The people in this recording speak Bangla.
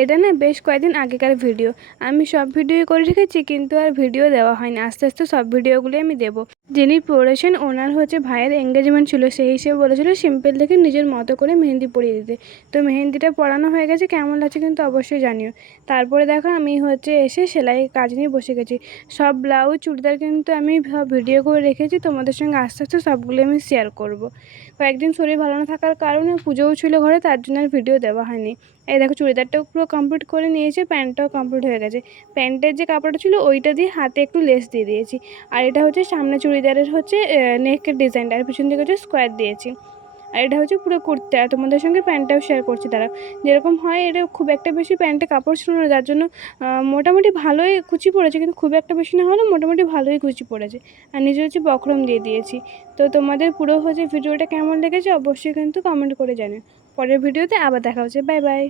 এটা না বেশ কয়েকদিন আগেকার ভিডিও। আমি সব ভিডিওই করে রেখেছি, কিন্তু আর ভিডিও দেওয়া হয়নি। আস্তে আস্তে সব ভিডিওগুলোই আমি দেবো। যিনি পড়েছেন ওনার ভাইয়ের এঙ্গেজমেন্ট ছিল, সেই হিসেবে বলেছিল সিম্পল থেকে নিজের মতো করে মেহেন্দি পরিয়ে দিতে। তো মেহেন্দিটা পরানো হয়ে গেছে, কেমন লাগছে কিন্তু অবশ্যই জানিও। তারপরে দেখো আমি এসে সেলাই কাজ নিয়ে বসে গেছি। সব ব্লাউজ চুড়িদার কিন্তু আমি সব ভিডিও করে রেখেছি, তোমাদের সঙ্গে আস্তে আস্তে সবগুলো আমি শেয়ার করব। কয়েকদিন শরীর ভালো না থাকার কারণে পুজোও ছিল ঘরে, তার জন্য আর ভিডিও দেওয়া হয়নি। এই দেখো চুড়িদারটাও পুরো কমপ্লিট করে নিয়েছে, প্যান্টটাও কমপ্লিট হয়ে গেছে। প্যান্টের যে কাপড়টা ছিল ওইটা দিয়ে হাতে একটু লেস দিয়ে দিয়েছি। আর এটা সামনে চুড়িদারের নেকের ডিজাইনটা, আর পিছন দিকে স্কোয়ার দিয়েছি। আর এটা পুরো কুর্তি। আর তোমাদের সঙ্গে প্যান্টটাও শেয়ার করছি। তারা যেরকম হয়, এটা খুব একটা বেশি প্যান্টে কাপড় ছিল না, যার জন্য মোটামুটি ভালোই কুচি পড়েছে, কিন্তু খুব একটা বেশি না হলেও মোটামুটি ভালোই কুচি পড়েছে। আর নিজে বক্রম দিয়ে দিয়েছি। তো তোমাদের পুরো ভিডিওটা কেমন লেগেছে অবশ্যই কিন্তু কমেন্ট করে জানাও। পরের ভিডিওতে আবার দেখা হচ্ছে। Bye bye.